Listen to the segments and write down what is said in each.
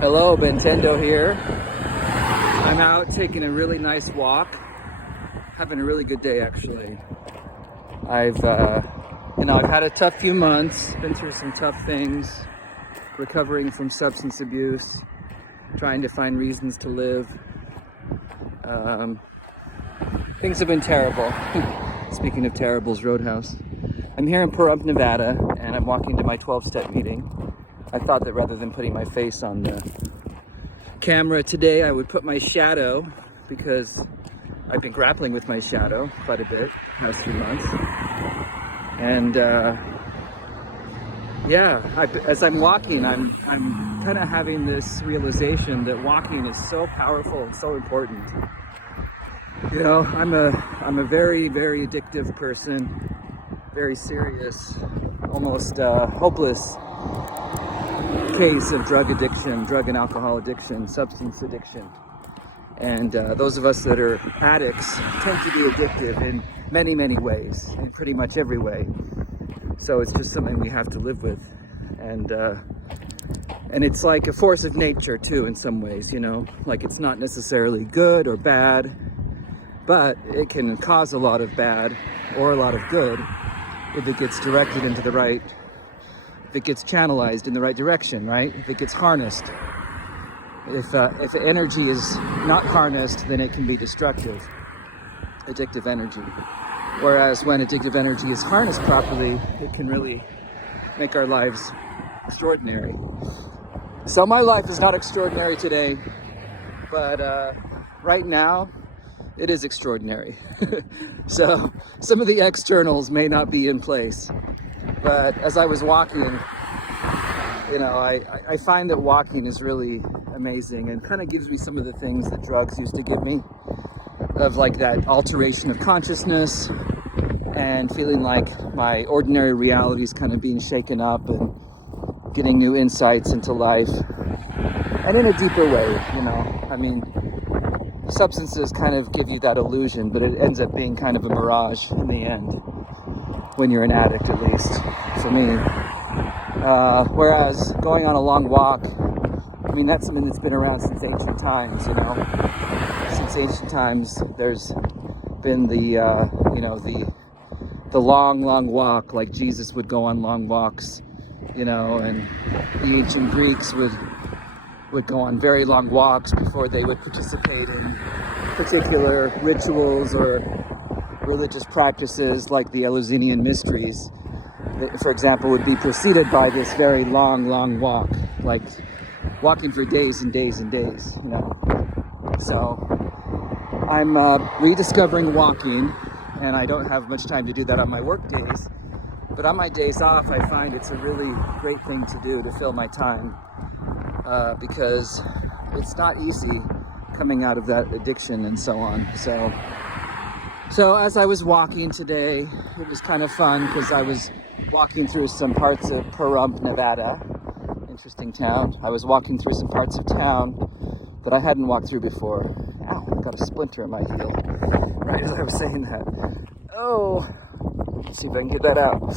Hello, Bentendo here. I'm out taking a really nice walk, having a really good day actually. I've had a tough few months, been through some tough things, recovering from substance abuse, trying to find reasons to live. Things have been terrible. Speaking of terribles, Roadhouse. I'm here in Pahrump, Nevada, and I'm walking to my 12-step meeting. I thought that rather than putting my face on the camera today, I would put my shadow, because I've been grappling with my shadow quite a bit the past few months. And as I'm walking, I'm kind of having this realization that walking is so powerful and so important. You know, I'm a very, very addictive person, very serious, almost hopeless case of drug addiction, drug and alcohol addiction, substance addiction. And those of us that are addicts tend to be addictive in many, many ways, in pretty much every way. So it's just something we have to live with. And it's like a force of nature too, in some ways, you know, like it's not necessarily good or bad, but it can cause a lot of bad or a lot of good if it gets directed into the right, if it gets channelized in the right direction, right? If it gets harnessed. If energy is not harnessed, then it can be destructive, addictive energy. Whereas when addictive energy is harnessed properly, it can really make our lives extraordinary. So my life is not extraordinary today, but right now it is extraordinary. So some of the externals may not be in place, but as I was walking, you know, I find that walking is really amazing and kind of gives me some of the things that drugs used to give me, of like that alteration of consciousness and feeling like my ordinary reality is kind of being shaken up and getting new insights into life, and in a deeper way, you know. I mean, substances kind of give you that illusion, but it ends up being kind of a mirage in the end, when you're an addict, at least for me. Whereas going on a long walk, I mean, that's something that's been around since ancient times, you know. Since ancient times, there's been the long walk, like Jesus would go on long walks, you know, and the ancient Greeks would go on very long walks before they would participate in particular rituals or religious practices like the Eleusinian Mysteries, that, for example, would be preceded by this very long walk, like walking for days and days and days, you know. So I'm rediscovering walking, and I don't have much time to do that on my work days, but on my days off I find it's a really great thing to do to fill my time, because it's not easy coming out of that addiction and so on. So as I was walking today, it was kind of fun because I was walking through some parts of Pahrump, Nevada. Interesting town. I was walking through some parts of town that I hadn't walked through before. Ow, I got a splinter in my heel right as I was saying that. Oh, let's see if I can get that out.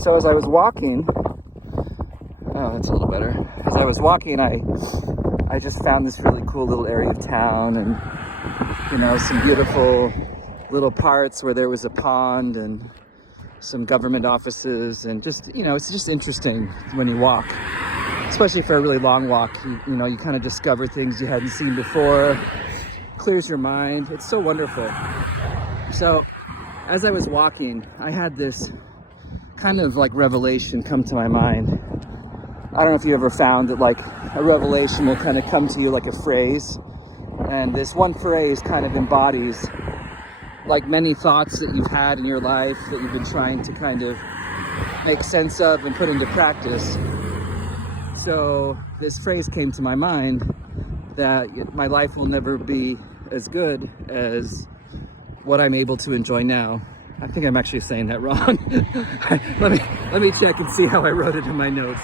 So as I was walking, oh, that's a little better. As I was walking, I just found this really cool little area of town, and, you know, some beautiful little parts where there was a pond and some government offices, and just, you know, it's just interesting when you walk, especially for a really long walk. You know, you kind of discover things you hadn't seen before, clears your mind. It's so wonderful. So as I was walking, I had this kind of like revelation come to my mind. I don't know if you ever found that like a revelation will kind of come to you like a phrase, and this one phrase kind of embodies like many thoughts that you've had in your life that you've been trying to kind of make sense of and put into practice. So this phrase came to my mind, that my life will never be as good as what I'm able to enjoy now. I think I'm actually saying that wrong. Let me check and see how I wrote it in my notes.